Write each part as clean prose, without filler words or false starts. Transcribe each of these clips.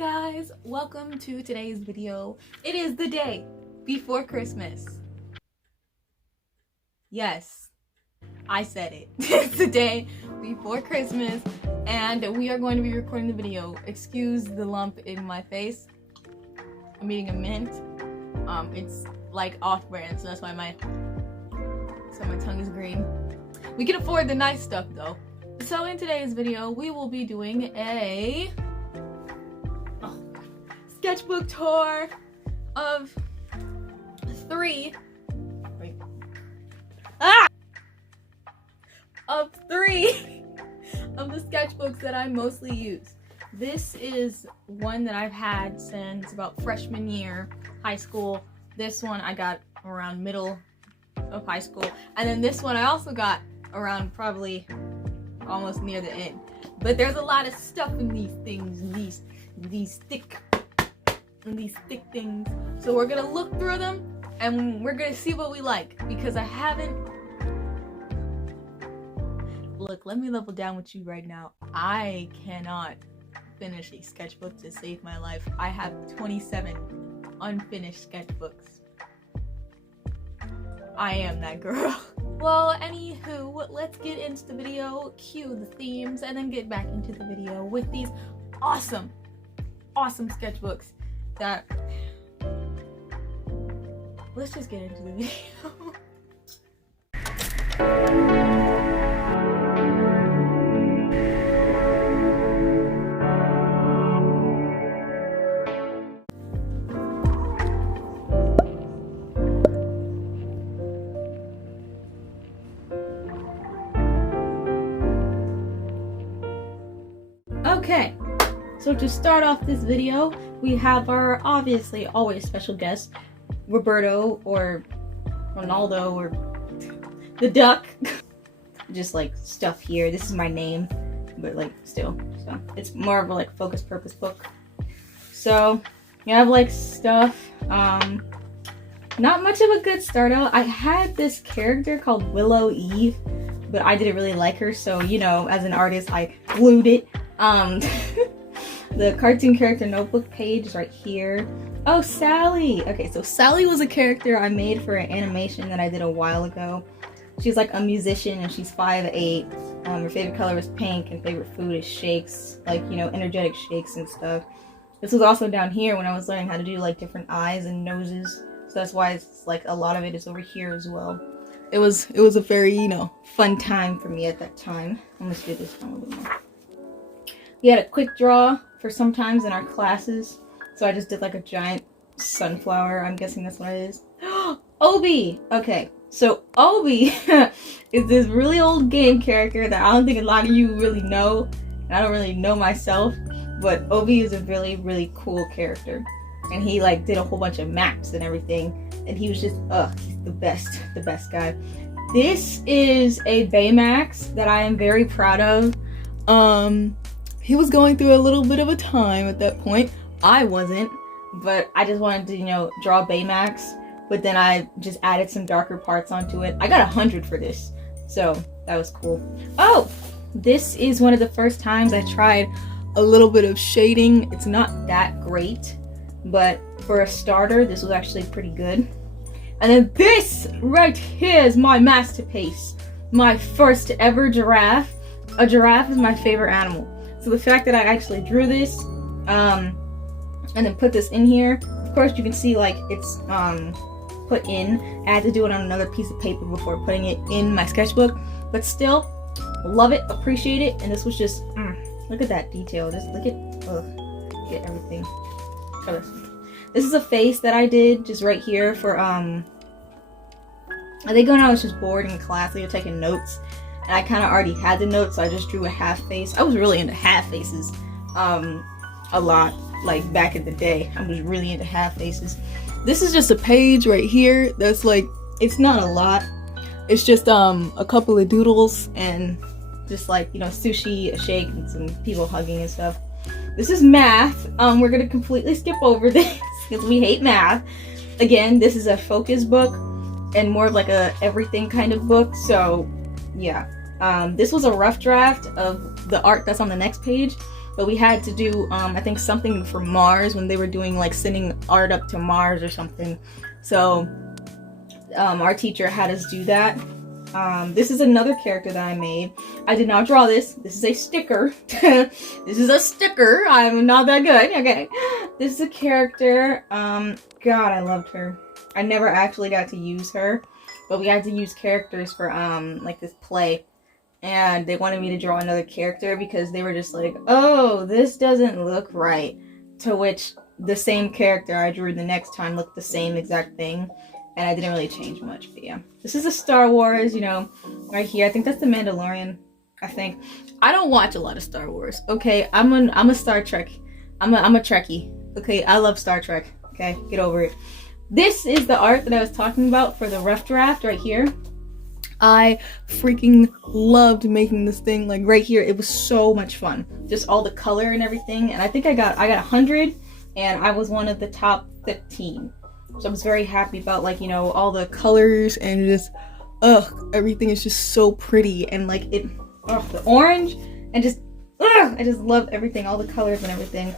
guys, welcome to today's video. It is the day before Christmas. Yes, I said it. It's the day before Christmas and we are going to be recording the video. Excuse the lump in my face. I'm eating a mint. It's like off-brand, so that's why my tongue is green. We can afford the nice stuff though. So in today's video, we will be doing a sketchbook tour of three of the sketchbooks that I mostly use. This is one that I've had since about freshman year, high school. This one I got around middle of high school. And then this one I also got around probably almost near the end. But there's a lot of stuff in these things, these thick things. So we're gonna look through them and we're gonna see what we like, because I haven't. Look, let me level down with you right now. I cannot finish a sketchbook to save my life. I have 27 unfinished sketchbooks. I am that girl. Well, anywho, let's get into the video, cue the themes, and then get back into the video with these awesome sketchbooks that, let's just get into the video. Okay, so to start off this video, we have our obviously always special guest, Roberto or Ronaldo or the duck. Just like stuff here. This is my name, but like still, so it's more of a like focus purpose book. So you have like stuff. Not much of a good start out. I had this character called Willow Eve, but I didn't really like her, so you know, as an artist, I glued it. The cartoon character notebook page is right here. Oh, Sally! Okay, so Sally was a character I made for an animation that I did a while ago. She's like a musician and she's 5'8". Her favorite color is pink and favorite food is shakes, like, you know, energetic shakes and stuff. This was also down here when I was learning how to do like different eyes and noses, so that's why it's like a lot of it is over here as well. It was a very, you know, fun time for me at that time. I'm gonna do this one a little bit more. We had a quick draw for sometimes in our classes, so I just did like a giant sunflower. I'm guessing that's what it is. Obi! Okay, so Obi is this really old game character that I don't think a lot of you really know, and I don't really know myself, but Obi is a really, really cool character. And he like did a whole bunch of maps and everything, and he was just, he's the best guy. This is a Baymax that I am very proud of. He was going through a little bit of a time at that point. I wasn't, but I just wanted to, you know, draw Baymax, but then I just added some darker parts onto it. I got 100 for this, so that was cool. Oh, this is one of the first times I tried a little bit of shading. It's not that great, but for a starter, this was actually pretty good. And then this right here is my masterpiece. My first ever giraffe. A giraffe is my favorite animal. So the fact that I actually drew this, and then put this in here, of course you can see like it's put in. I had to do it on another piece of paper before putting it in my sketchbook, but still, love it, appreciate it, and this was just, look at that detail, just look at everything. This is a face that I did just right here for, I think when I was just bored in class, we were taking notes, and I kind of already had the notes, so I just drew a half face. I was really into half faces a lot, like back in the day. I was really into half faces. This is just a page right here that's like, it's not a lot. It's just a couple of doodles and just like, you know, sushi, a shake, and some people hugging and stuff. This is math. We're gonna completely skip over this because we hate math. Again, this is a focus book and more of like a everything kind of book, so yeah. This was a rough draft of the art that's on the next page, but we had to do I think something for Mars when they were doing like sending art up to Mars or something. So our teacher had us do that. This is another character that I made. I did not draw this. This is a sticker. This is a sticker. I'm not that good. Okay. This is a character. God, I loved her. I never actually got to use her, but we had to use characters for like this play. And they wanted me to draw another character because they were just like, oh, this doesn't look right. To which the same character I drew the next time looked the same exact thing. And I didn't really change much, but yeah. This is a Star Wars, you know, right here. I think that's the Mandalorian, I think. I don't watch a lot of Star Wars, okay? I'm a Star Trek. I'm a Trekkie, okay? I love Star Trek, okay? Get over it. This is the art that I was talking about for the rough draft right here. I freaking loved making this thing, like right here. It was so much fun. Just all the color and everything. And I think I got 100 and I was one of the top 15. So I was very happy about, like, you know, all the colors and just, everything is just so pretty. And like the orange and just, I just love everything, all the colors and everything.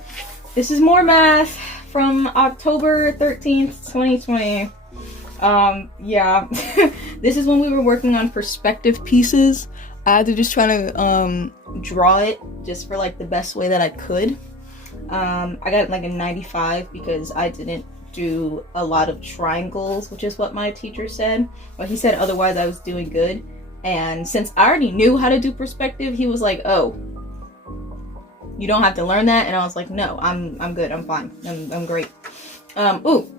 This is more math from October 13th, 2020. Yeah. This is when we were working on perspective pieces. I had to just try to draw it just for like the best way that I could. I got like a 95 because I didn't do a lot of triangles, which is what my teacher said. But he said otherwise I was doing good. And since I already knew how to do perspective, he was like, oh, you don't have to learn that. And I was like, no, I'm good, I'm fine, I'm great. Ooh,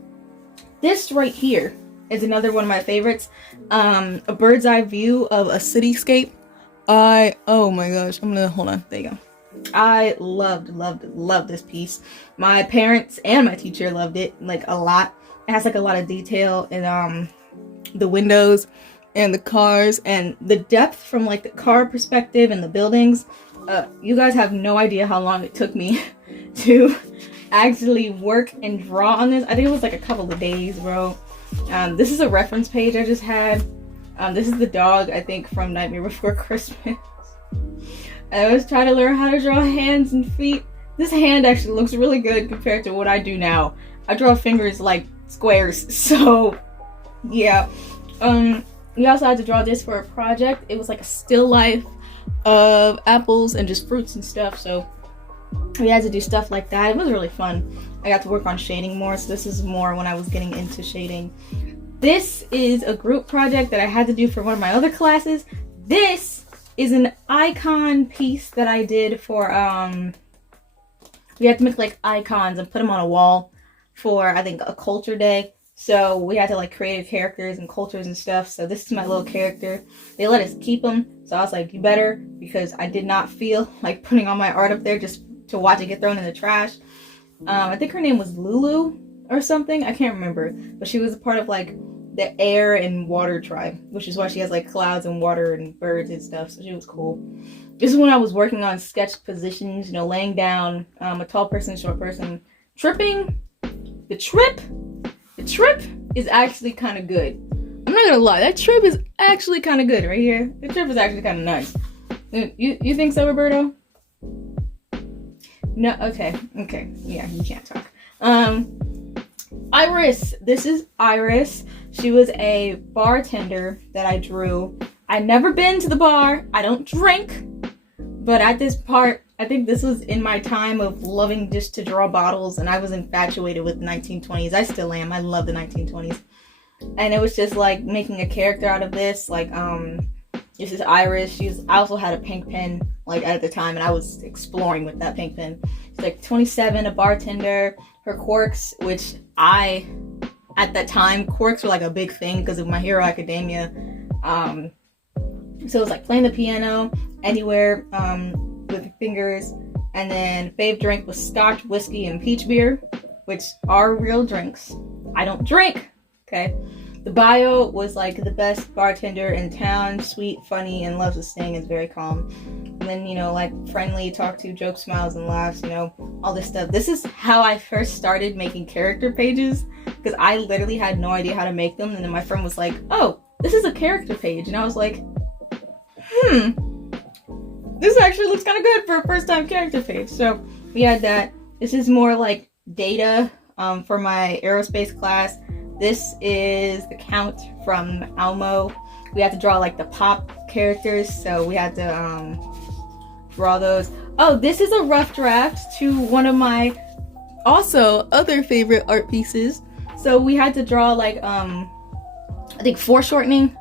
this right here is another one of my favorites. A bird's eye view of a cityscape. Oh my gosh, hold on, there you go. I loved this piece. My parents and my teacher loved it, like, a lot. It has like a lot of detail in the windows and the cars and the depth from like the car perspective and the buildings. You guys have no idea how long it took me to actually work and draw on this. I think it was like a couple of days, bro. This is a reference page I just had. This is the dog, I think, from Nightmare Before Christmas. I was trying to learn how to draw hands and feet. This hand actually looks really good compared to what I do now. I draw fingers like squares, so yeah. We also had to draw this for a project. It was like a still life of apples and just fruits and stuff, so we had to do stuff like that. It was really fun. I got to work on shading more, so this is more when I was getting into shading. This is a group project that I had to do for one of my other classes. This is an icon piece that I did for, we had to make like icons and put them on a wall for, I think, a culture day. So we had to like create characters and cultures and stuff. So this is my little character. They let us keep them. So I was like, you better, because I did not feel like putting all my art up there just to watch it get thrown in the trash. I think her name was Lulu or something. I can't remember. But she was a part of like the air and water tribe, which is why she has like clouds and water and birds and stuff. So she was cool. This is when I was working on sketch positions, you know, laying down, a tall person, short person, tripping. The trip is actually kind of good. I'm not gonna lie, that trip is actually kind of good right here. The trip is actually kind of nice. You think so, Roberto? No, okay, yeah, you can't talk. Iris, this is Iris. She was a bartender that I drew. I'd never been to the bar. I don't drink, but at this part, I think this was in my time of loving just to draw bottles, and I was infatuated with the 1920s. I still am. I love the 1920s. And it was just like making a character out of this. Like, this is Iris. I also had a pink pen, like, at the time, and I was exploring with that pink pen. She's like 27, a bartender. Her quirks, which at that time, quirks were like a big thing because of My Hero Academia. So it was like playing the piano anywhere with your fingers. And then fave drink was scotch, whiskey, and peach beer, which are real drinks. I don't drink, okay? The bio was like the best bartender in town, sweet, funny, and loves to sing, is very calm. And then, you know, like friendly, talk to, joke, smiles, and laughs, you know, all this stuff. This is how I first started making character pages, because I literally had no idea how to make them. And then my friend was like, oh, this is a character page. And I was like, this actually looks kind of good for a first time character page. So we had that. This is more like data for my aerospace class. This is the count from Almo. We had to draw like the pop characters, so we had to draw those. Oh, this is a rough draft to one of my also other favorite art pieces. So we had to draw like I think foreshortening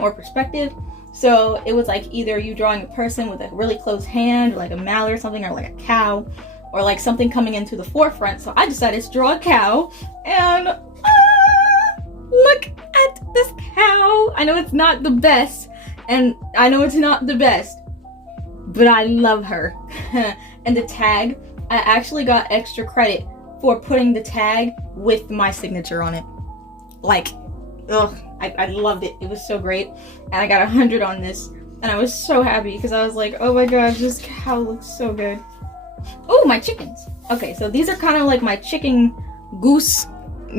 or perspective. So it was like either you drawing a person with a really close hand, or like a mallet or something, or like a cow, or like something coming into the forefront. So I decided to draw a cow, and look at this cow. I know it's not the best, but I love her. And the tag, I actually got extra credit for putting the tag with my signature on it. Like, ugh, I loved it. It was so great. And I got 100 on this, and I was so happy because I was like, oh my god, this cow looks so good. Oh, my chickens. Okay, so these are kind of like my chicken goose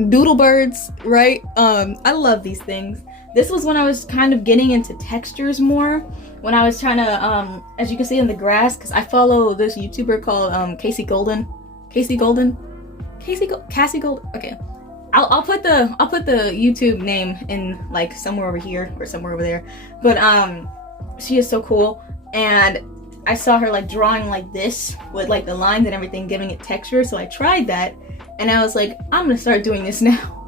doodle birds, right? I love these things. This was when I was kind of getting into textures more, when I was trying to, as you can see in the grass, because I follow this YouTuber called Cassie Golden. Okay, I'll put the YouTube name in like somewhere over here or somewhere over there. But she is so cool, and I saw her like drawing like this with like the lines and everything, giving it texture. So I tried that, and I was like, I'm gonna start doing this now.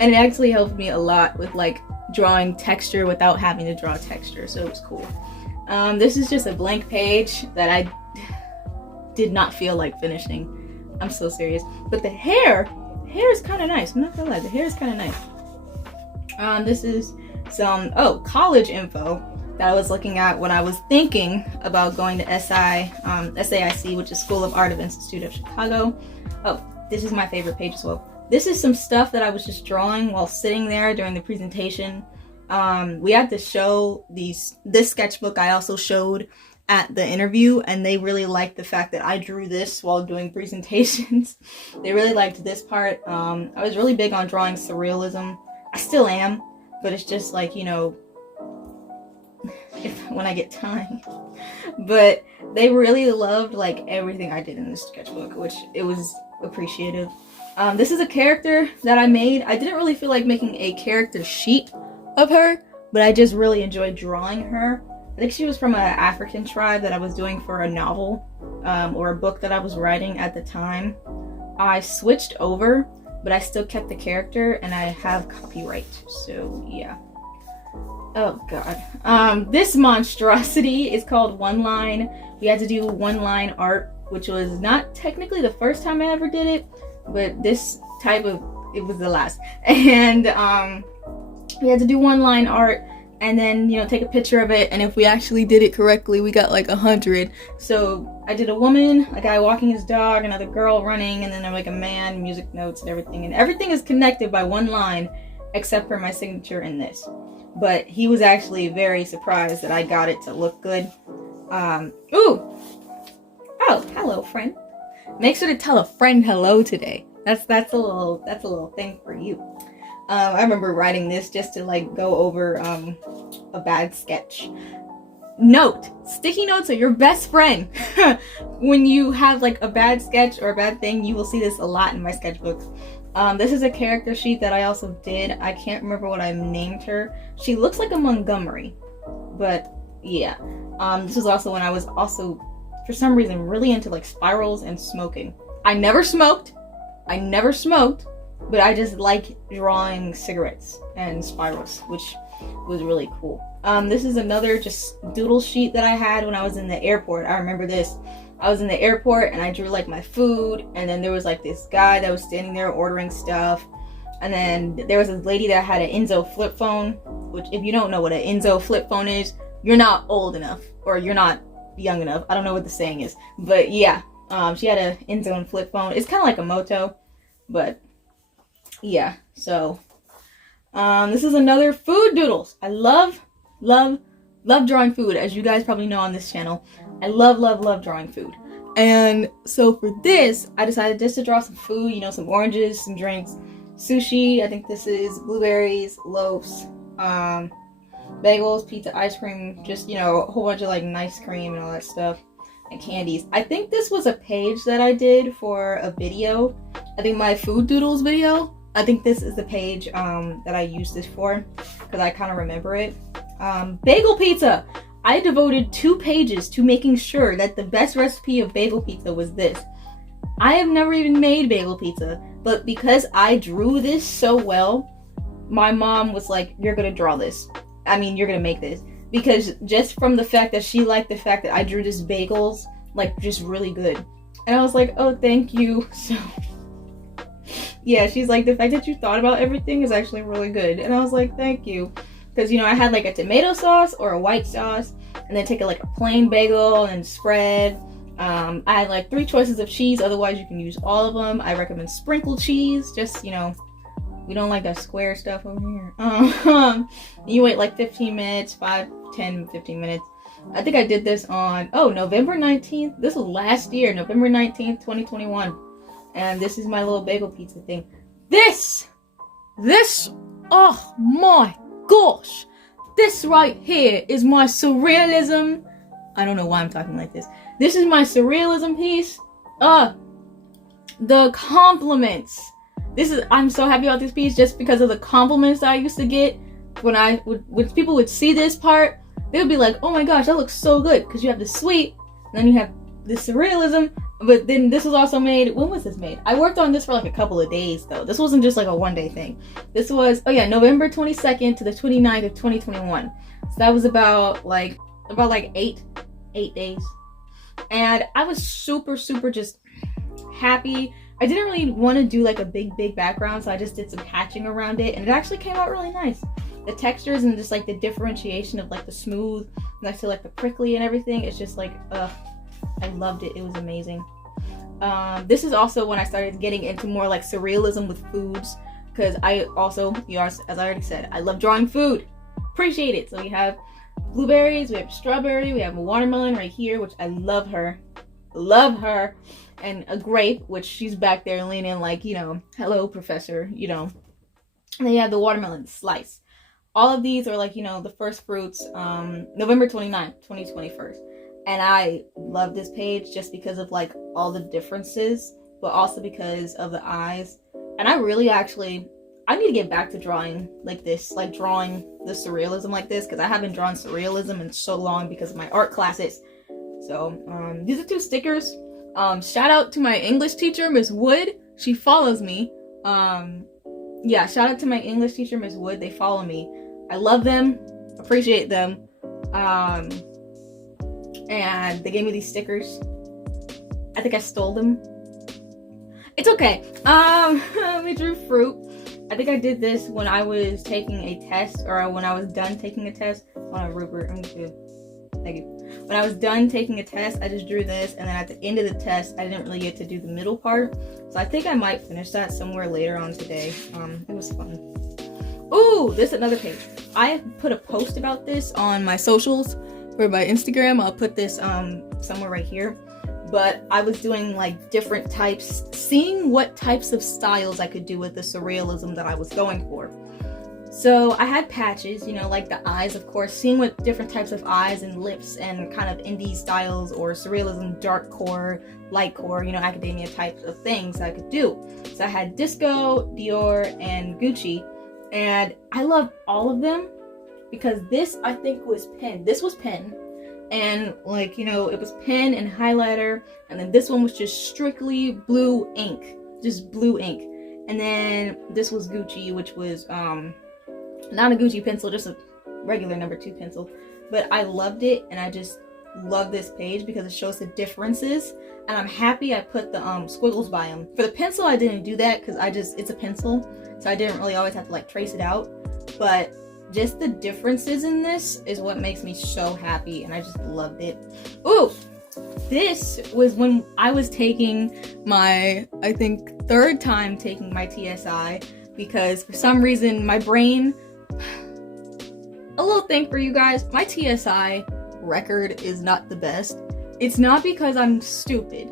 And it actually helped me a lot with like drawing texture without having to draw texture, so it was cool. This is just a blank page that I did not feel like finishing. I'm so serious. But the hair is kind of nice. I'm not gonna lie, the hair is kind of nice. This is some college info that I was looking at when I was thinking about going to SAIC, which is School of Art of Institute of Chicago. Oh, this is my favorite page as well. This is some stuff that I was just drawing while sitting there during the presentation. We had to show this sketchbook I also showed at the interview, and they really liked the fact that I drew this while doing presentations. They really liked this part. I was really big on drawing surrealism. I still am, but it's just like, you know, when I get time. But they really loved like everything I did in this sketchbook, which it was appreciative. This is a character that I made. I didn't really feel like making a character sheet of her, but I just really enjoyed drawing her. I think she was from an African tribe that I was doing for a novel, or a book that I was writing at the time. I switched over, but I still kept the character, and I have copyright, so yeah. Oh god. This monstrosity is called One Line. We had to do one line art, which was not technically the first time I ever did it, but this type of, it was the last. And we had to do one line art, and then, you know, take a picture of it, and if we actually did it correctly, we got like 100. So I did a woman, a guy walking his dog, another girl running, and then like a man, music notes and everything is connected by one line except for my signature in this. But he was actually very surprised that I got it to look good. Ooh! Oh, hello, friend. Make sure to tell a friend hello today. That's a little thing for you. I remember writing this just to like go over a bad sketch. Note, sticky notes are your best friend. When you have like a bad sketch or a bad thing, you will see this a lot in my sketchbooks. This is a character sheet that I also did. I can't remember what I named her. She looks like a Montgomery, but yeah. This was also when I was also, for some reason, really into like spirals and smoking. I never smoked, but I just like drawing cigarettes and spirals, which was really cool. This is another just doodle sheet that I had when I was in the airport. I remember this. I was in the airport and I drew like my food, and then there was like this guy that was standing there ordering stuff, and then there was this lady that had an Enzo flip phone, which if you don't know what an Enzo flip phone is, you're not old enough, or you're not young enough. I don't know what the saying is, but yeah, she had an Enzo flip phone. It's kind of like a Moto, but yeah. So this is another food doodles. I love drawing food, as you guys probably know on this channel. I love drawing food. And so for this, I decided just to draw some food, you know, some oranges, some drinks, sushi. I think this is blueberries, loaves, bagels, pizza, ice cream, just, you know, a whole bunch of like nice cream and all that stuff, and candies. I think this was a page that I did for a video. I think my food doodles video. I think this is the page that I used this for, because I kind of remember it. Bagel pizza! I devoted 2 pages to making sure that the best recipe of bagel pizza was this. I have never even made bagel pizza, but because I drew this so well, my mom was like, you're gonna draw this. I mean, you're gonna make this. Because just from the fact that she liked the fact that I drew this bagels, like, just really good. And I was like, oh, thank you. So, yeah, she's like, the fact that you thought about everything is actually really good. And I was like, thank you. Because, you know, I had like a tomato sauce or a white sauce, and then take like a plain bagel and spread. I had like 3 choices of cheese, otherwise you can use all of them. I recommend sprinkled cheese, just, you know, we don't like that square stuff over here. You wait like 15 minutes, 5, 10, 15 minutes. I think I did this on, November 19th. This was last year, November 19th, 2021. And this is my little bagel pizza thing. This, oh my gosh. This right here is my surrealism. I don't know why I'm talking like this. This is my surrealism piece. The compliments. I'm so happy about this piece just because of the compliments that I used to get when people would see this part. They would be like, oh my gosh, that looks so good, because you have the sweet, and then you have the surrealism. But then this was also made, when was this made? I worked on this for like a couple of days though. This wasn't just like a one day thing. This was, November 22nd to the 29th of 2021. So that was about 8 days. And I was super just happy. I didn't really want to do like a big background, so I just did some hatching around it, and it actually came out really nice. The textures and just like the differentiation of like the smooth next to like the prickly and everything, it's just like, I loved it. It was amazing. This is also when I started getting into more like surrealism with foods, because I also, as I already said, I love drawing food. Appreciate it. So we have blueberries, we have strawberry, we have a watermelon right here, which I love her, and a grape, which she's back there leaning like, you know, hello professor, you know. And then you have the watermelon slice. All of these are like, you know, the first fruits, November 29th, 2021. And I love this page just because of like all the differences, but also because of the eyes. And I really I need to get back to drawing like this, like drawing the surrealism like this, because I haven't drawn surrealism in so long because of my art classes. So these are 2 stickers. Shout out to my English teacher, Miss Wood. She follows me. Shout out to my English teacher, Miss Wood. They follow me. I love them, appreciate them. And they gave me these stickers. I think I stole them. It's okay. We drew fruit. I think I did this when I was taking a test, or when I was done taking a test. Rupert, I'm good. Thank you. When I was done taking a test, I just drew this, and then at the end of the test, I didn't really get to do the middle part. So I think I might finish that somewhere later on today. It was fun. Ooh, this is another page. I put a post about this on my socials for my Instagram. I'll put this somewhere right here. But I was doing like different types, seeing what types of styles I could do with the surrealism that I was going for. So I had patches, you know, like the eyes, of course, seeing what different types of eyes and lips and kind of indie styles or surrealism, dark core, light core, you know, academia types of things I could do. So I had Disco, Dior, and Gucci, and I love all of them because this, I think, was pen. This was pen, and like, you know, it was pen and highlighter, and then this one was just strictly blue ink, just blue ink. And then this was Gucci, which was not a Gucci pencil, just a regular number 2 pencil. But I loved it, and I just love this page because it shows the differences, and I'm happy I put the squiggles by them. For the pencil, I didn't do that because it's a pencil, so I didn't really always have to like trace it out. But just the differences in this is what makes me so happy, and I just loved it. Ooh, this was when I was taking my, I think, 3rd time taking my TSI, because for some reason my brain, a little thing for you guys, my TSI record is not the best. It's not because I'm stupid.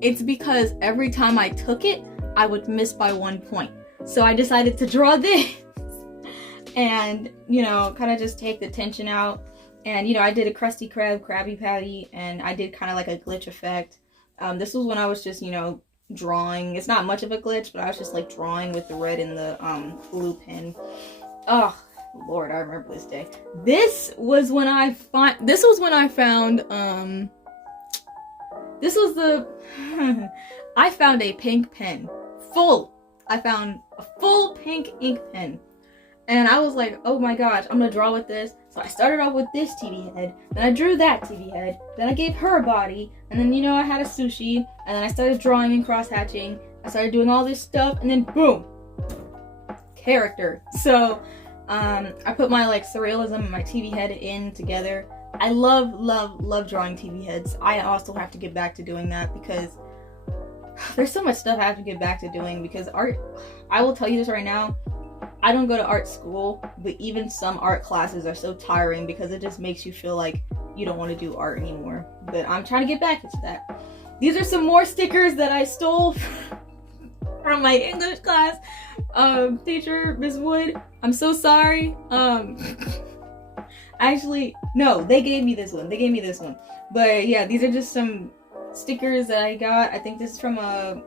It's because every time I took it, I would miss by 1 point. So I decided to draw this. and, you know, kind of just take the tension out. And, you know, I did a Krusty Krab, Krabby Patty, and I did kind of like a glitch effect. This was when I was just, you know, drawing. It's not much of a glitch, but I was just like drawing with the red and the blue pen. Oh, Lord, I remember this day. This was when I found, I found a pink pen. I found a full pink ink pen. And I was like, oh my gosh, I'm gonna draw with this. So I started off with this TV head, then I drew that TV head, then I gave her a body, and then, you know, I had a sushi, and then I started drawing and cross-hatching. I started doing all this stuff, and then boom, character. So I put my like surrealism and my TV head in together. I love drawing TV heads. I also have to get back to doing that because there's so much stuff I have to get back to doing, because art, I will tell you this right now, I don't go to art school, but even some art classes are so tiring because it just makes you feel like you don't want to do art anymore. But I'm trying to get back into that. These are some more stickers that I stole from my English class teacher, Miss Wood. I'm so sorry. Actually, no, they gave me this one. But yeah, these are just some stickers that I got. I think this is from a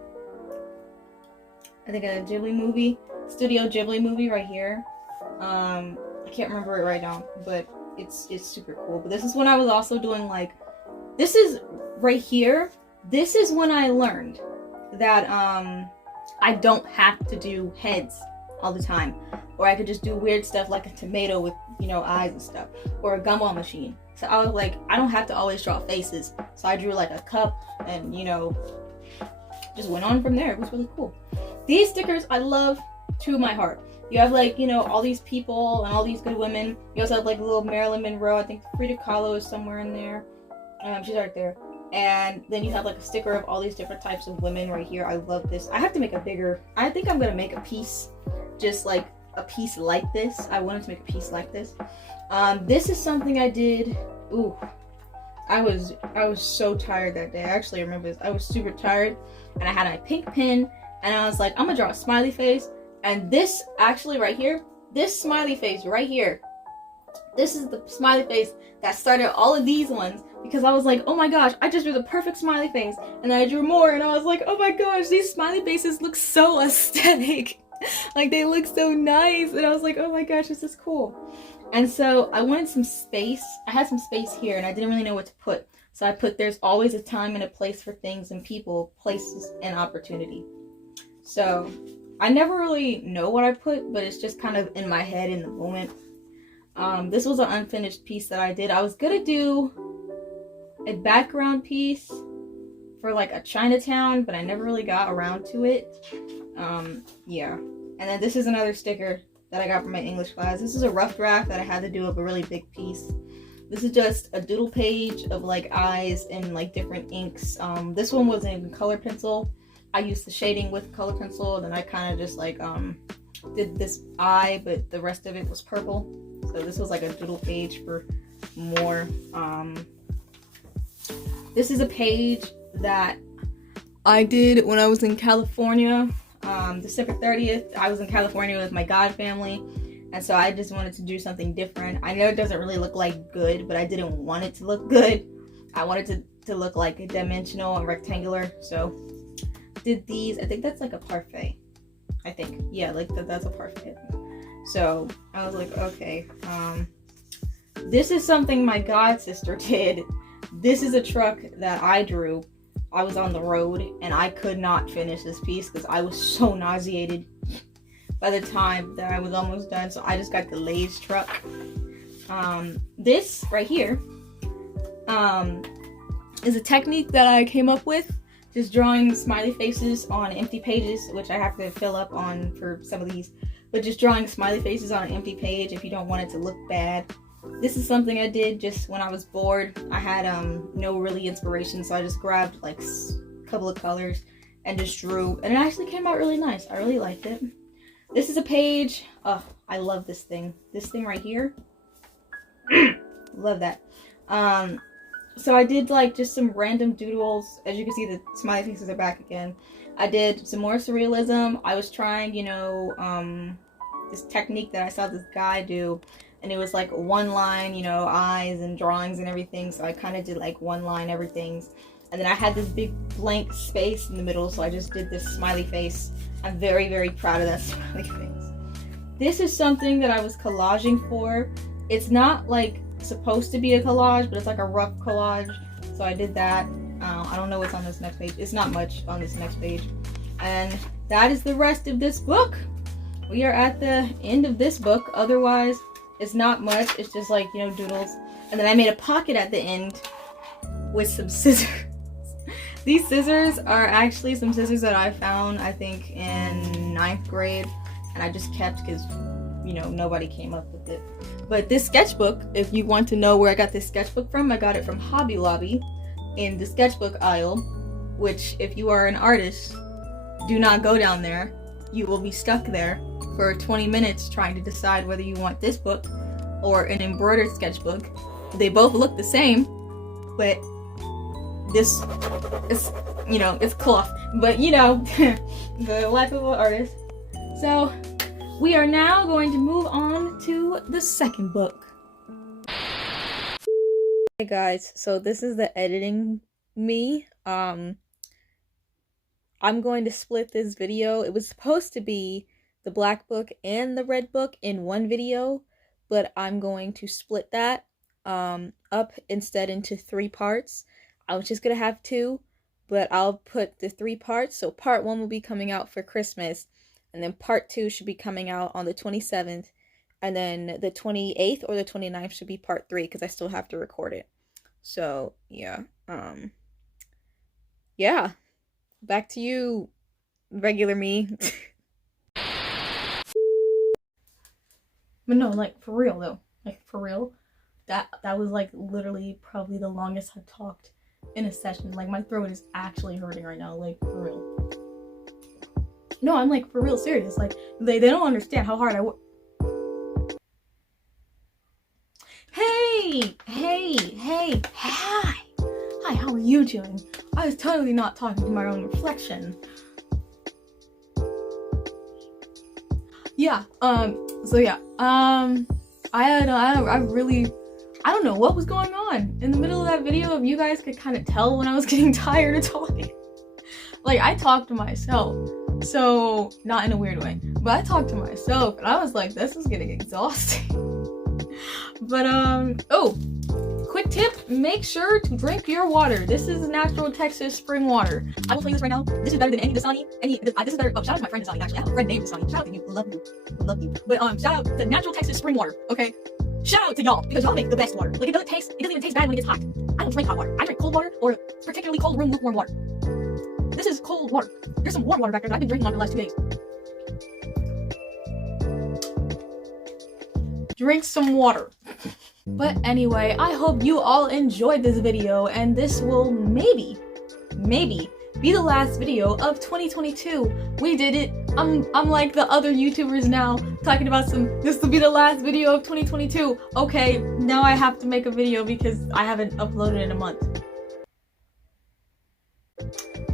Ghibli movie. Studio Ghibli movie right here. I can't remember it right now, but it's super cool. But this is when I was also doing like, this is right here. This is when I learned that I don't have to do heads all the time, or I could just do weird stuff like a tomato with, you know, eyes and stuff, or a gumball machine. So I was like, I don't have to always draw faces. So I drew like a cup and, you know, just went on from there. It was really cool. These stickers I love to my heart. You have like, you know, all these people and all these good women. You also have like a little Marilyn Monroe. I think Frida Kahlo is somewhere in there. She's right there. And then you have like a sticker of all these different types of women right here. I love this. I have to make a bigger, I think I'm gonna make a piece, just like a piece like this. I wanted to make a piece like this. This is something I did. Ooh, I was so tired that day. I actually remember this. I was super tired and I had my pink pen and I was like, I'm gonna draw a smiley face. And this actually right here, this smiley face right here, this is the smiley face that started all of these ones, because I was like, oh my gosh, I just drew the perfect smiley face. And then I drew more and I was like, oh my gosh, these smiley faces look so aesthetic. Like they look so nice. And I was like, oh my gosh, this is cool. And so I wanted some space. I had some space here and I didn't really know what to put. So I put, there's always a time and a place for things and people, places, and opportunity. So I never really know what I put, but it's just kind of in my head in the moment. This was an unfinished piece that I did. I was gonna do a background piece for like a Chinatown, but I never really got around to it. Yeah. And then this is another sticker that I got from my English class. This is a rough draft that I had to do of a really big piece. This is just a doodle page of like eyes and like different inks. This one was in color pencil. I used the shading with color pencil, and then I kind of just like did this eye, but the rest of it was purple. So this was like a doodle page for more. This is a page that I did when I was in California. December 30th, I was in California with my god family, and so I just wanted to do something different. I know it doesn't really look like good, but I didn't want it to look good. I wanted to look like a dimensional and rectangular, so did these. I think that's like a parfait. I think, yeah, like that's a parfait. So I was like, okay, this is something my god sister did. This is a truck that I drew. I was on the road and I could not finish this piece because I was so nauseated by the time that I was almost done. So I just got the Lay's truck. This right here is a technique that I came up with. Just drawing smiley faces on empty pages, which I have to fill up on for some of these. But just drawing smiley faces on an empty page if you don't want it to look bad. This is something I did just when I was bored. I had no really inspiration, so I just grabbed like a couple of colors and just drew. And it actually came out really nice. I really liked it. This is a page. Oh, I love this thing. This thing right here. Love that. So I did like just some random doodles. As you can see, the smiley faces are back again. I did some more surrealism. I was trying, you know, this technique that I saw this guy do, and it was like one line, you know, eyes and drawings and everything. So I kind of did like one line everything, and then I had this big blank space in the middle, so I just did this smiley face. I'm very, very proud of that smiley face. This is something that I was collaging for. It's not like supposed to be a collage, but it's like a rough collage, so I did that. I don't know what's on this next page. It's not much on this next page. And that is the rest of this book. We are at the end of this book. Otherwise, it's not much. It's just like, you know, doodles. And then I made a pocket at the end with some scissors. These scissors are actually some scissors that I found, I think, in 9th grade. And I just kept because, you know, nobody came up with it. But this sketchbook, if you want to know where I got this sketchbook from, I got it from Hobby Lobby in the sketchbook aisle, which if you are an artist, do not go down there. You will be stuck there for 20 minutes trying to decide whether you want this book or an embroidered sketchbook. They both look the same, but this is, you know, it's cloth. But you know, the life of an artist. So we are now going to move on to the second book. Hey guys, so this is the editing me. I'm going to split this video. It was supposed to be the black book and the red book in one video, but I'm going to split that up instead into 3 parts. I was just gonna have 2, but I'll put the 3 parts. So part 1 will be coming out for Christmas, and then part 2 should be coming out on the 27th, and then the 28th or the 29th should be part 3 because I still have to record it. So yeah, yeah. Back to you, regular me. But no, like for real though, like for real, that was like literally probably the longest I've talked in a session. Like my throat is actually hurting right now, like for real. No, I'm like for real serious. Like they don't understand how hard I work. Hey, hi. Hi, how are you doing? I was totally not talking to my own reflection. Yeah, so yeah, I don't know what was going on. In the middle of that video, if you guys could kind of tell when I was getting tired of talking. Like, I talked to myself, so, not in a weird way, but I talked to myself, and I was like, this is getting exhausting. But, oh, quick tip, make sure to drink your water. This is natural Texas spring water. I will tell you this right now, this is better than any Dasani, this is better, oh, shout out to my friend Dasani, actually, I have a friend named Dasani, shout out to you, love you, but, shout out to natural Texas spring water, okay? Shout out to y'all, because y'all make the best water. Like, it doesn't even taste bad when it gets hot. I don't drink hot water, I drink cold water, or particularly cold room lukewarm water. This is cold water. There's some warm water back there that I've been drinking on for the last 2 days. Drink some water. But anyway, I hope you all enjoyed this video, and this will maybe be the last video of 2022. We did it. I'm like the other YouTubers now, talking about this will be the last video of 2022. Okay, now I have to make a video because I haven't uploaded in a month.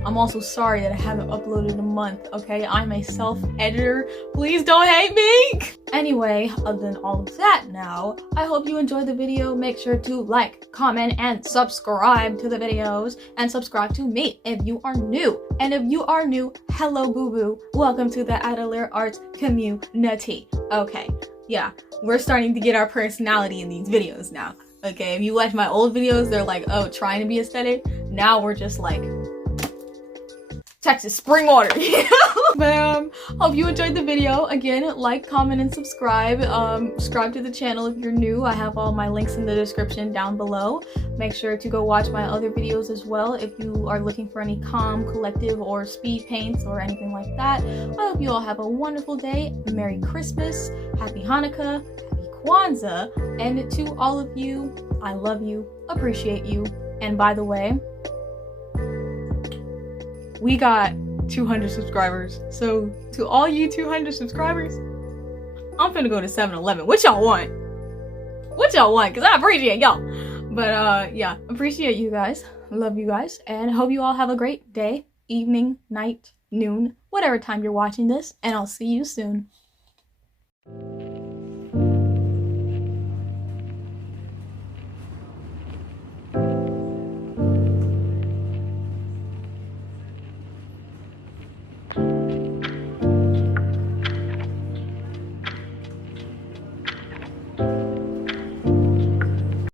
I'm also sorry that I haven't uploaded in a month, okay? I'm a self-editor. Please don't hate me! Anyway, other than all of that now, I hope you enjoyed the video. Make sure to like, comment, and subscribe to the videos. And subscribe to me if you are new. And if you are new, hello boo-boo. Welcome to the Atelier Arts community. Okay, yeah, we're starting to get our personality in these videos now. Okay, if you watch my old videos, they're like, oh, trying to be aesthetic. Now we're just like Texas spring water. But hope you enjoyed the video. Again, like, comment, and subscribe. Subscribe to the channel if you're new. I have all my links in the description down below. Make sure to go watch my other videos as well if you are looking for any calm, collective, or speed paints or anything like that. I hope you all have a wonderful day. Merry Christmas, Happy Hanukkah, Happy Kwanzaa, and to all of you, I love you, appreciate you, and by the way, we got 200 subscribers. So to all you 200 subscribers, I'm finna go to 7-Eleven. What y'all want? What y'all want? Because I appreciate y'all. But yeah, appreciate you guys. Love you guys. And hope you all have a great day, evening, night, noon, whatever time you're watching this. And I'll see you soon.